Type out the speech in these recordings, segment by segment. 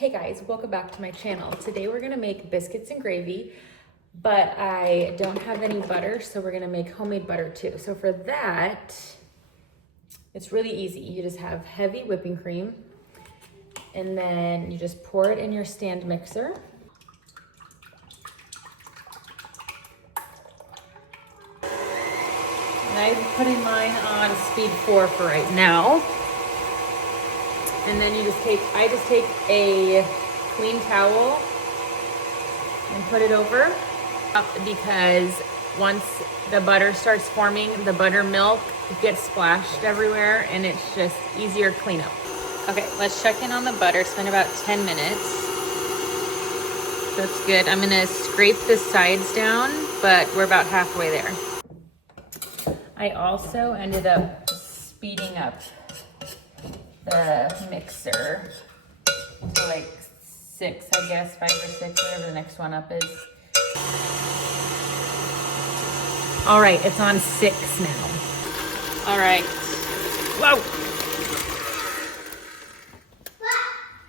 Hey guys, welcome back to my channel. Today we're gonna make biscuits and gravy, but I don't have any butter, so we're gonna make homemade butter too. So for that, it's really easy. You just have heavy whipping cream, and then you just pour it in your stand mixer. And I'm putting mine on speed 4 for right now. And then I just take a clean towel and put it over, because once the butter starts forming, the buttermilk gets splashed everywhere and it's just easier cleanup. Okay, let's check in on the butter. It's been about 10 minutes. So it's good. I'm gonna scrape the sides down, but we're about halfway there. I also ended up speeding up the mixer to like 6, I guess, 5 or 6, whatever the next one up is. All right, it's on 6 now. All right. Whoa.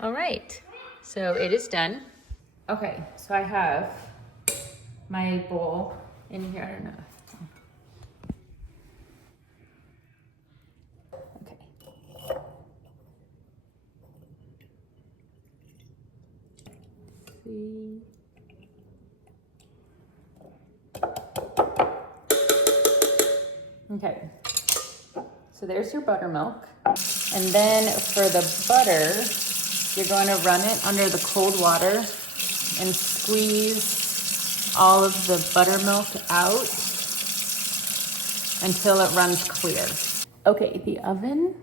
All right, so it is done. Okay, so I have my bowl in here. I don't know. Okay, so there's your buttermilk. And then for the butter, you're going to run it under the cold water and squeeze all of the buttermilk out until it runs clear. Okay, the oven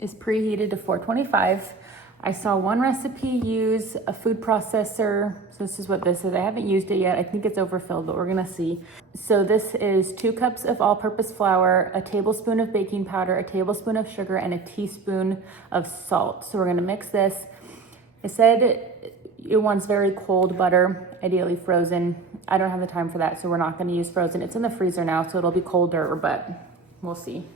is preheated to 425. I saw one recipe use a food processor. So this is what this is. I haven't used it yet. I think it's overfilled, but we're gonna see. So this is 2 cups of all-purpose flour, a tablespoon of baking powder, a tablespoon of sugar, and a teaspoon of salt. So we're gonna mix this. It said it wants very cold butter, ideally frozen. I don't have the time for that, so we're not gonna use frozen. It's in the freezer now, so it'll be colder, but we'll see.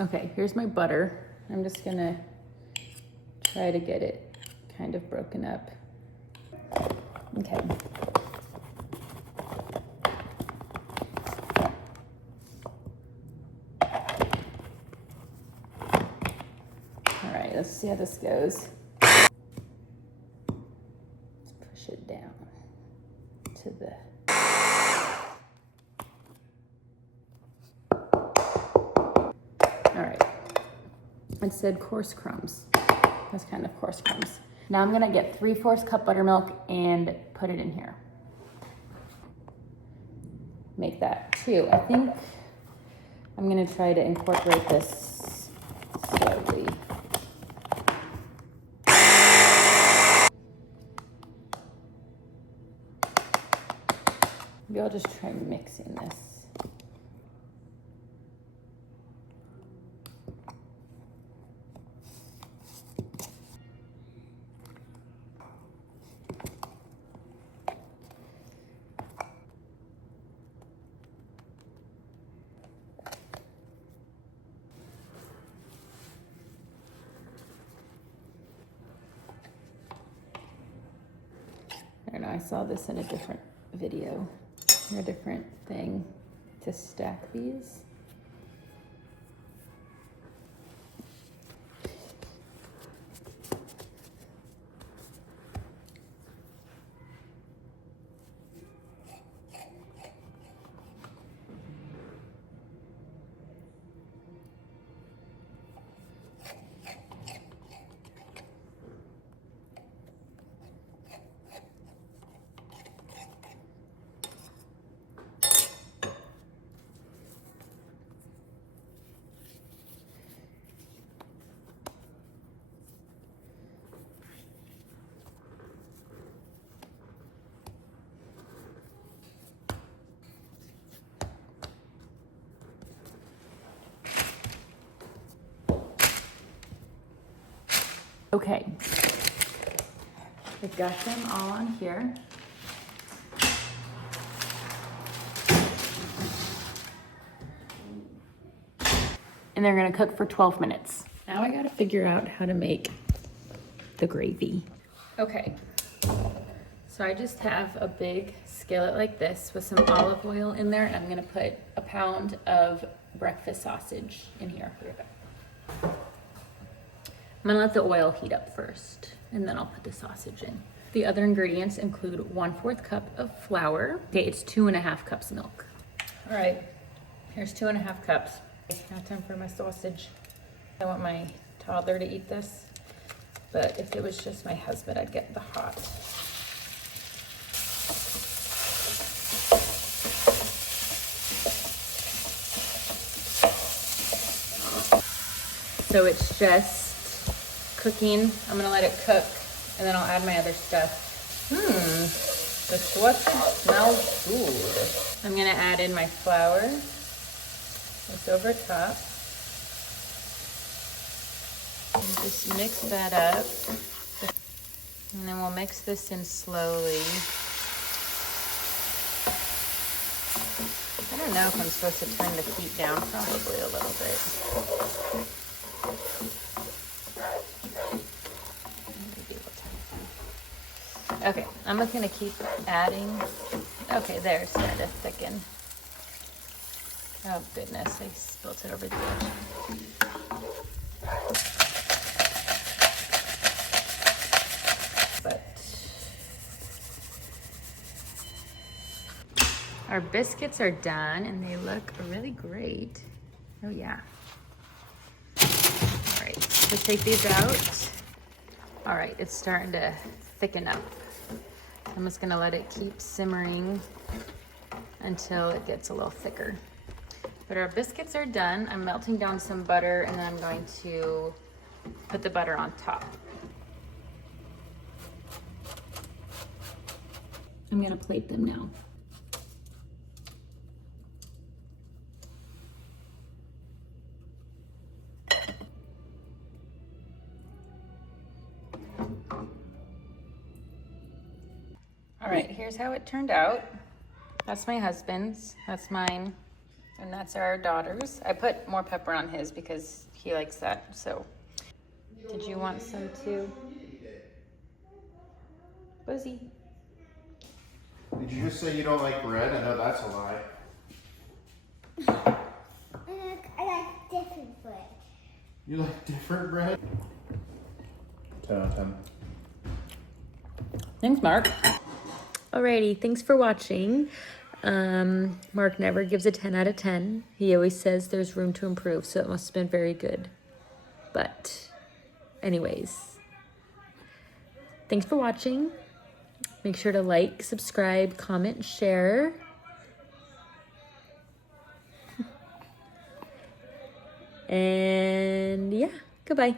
Okay, here's my butter. I'm just gonna try to get it kind of broken up. Okay. All right, let's see how this goes. Let's push it down to the... All right, it said coarse crumbs. That's kind of coarse crumbs. Now I'm gonna get 3/4 cup buttermilk and put it in here. Make that 2. I think I'm gonna try to incorporate this slowly. Maybe I'll just try mixing this. I don't know, I saw this in a different video, or a different thing to stack these. Okay, I've got them all on here. And and they're gonna cook for 12 minutes. Now I gotta figure out how to make the gravy. Okay, so I just have a big skillet like this with some olive oil in there, and I'm gonna put a pound of breakfast sausage in here. I'm gonna let the oil heat up first, and then I'll put the sausage in. The other ingredients include 1/4 cup of flour. Okay, it's 2.5 cups milk. All right, here's 2.5 cups. Now time for my sausage. I want my toddler to eat this, but if it was just my husband, I'd get the hot. So it's just cooking. I'm gonna let it cook, and then I'll add my other stuff. The sausage smells good. I'm gonna add in my flour. This over top. And just mix that up. And then we'll mix this in slowly. I don't know if I'm supposed to turn the heat down, probably a little bit. Okay, I'm just gonna keep adding. Okay, there, it's starting to thicken. Oh goodness, I spilled it over the edge. But our biscuits are done and they look really great. Oh yeah. All right, so take these out. All right, it's starting to thicken up. I'm just gonna let it keep simmering until it gets a little thicker. But our biscuits are done. I'm melting down some butter, and then I'm going to put the butter on top. I'm gonna plate them now. All right, here's how it turned out. That's my husband's, that's mine, and that's our daughter's. I put more pepper on his because he likes that, so. Did you want some too? Buzzy. Did you just say you don't like bread? I know that's a lie. I like different bread. You like different bread? 10 out of 10. Thanks, Mark. Alrighty, thanks for watching. Mark never gives a 10 out of 10. He always says there's room to improve, so it must have been very good. But anyways, thanks for watching. Make sure to like, subscribe, comment, share. And yeah, goodbye.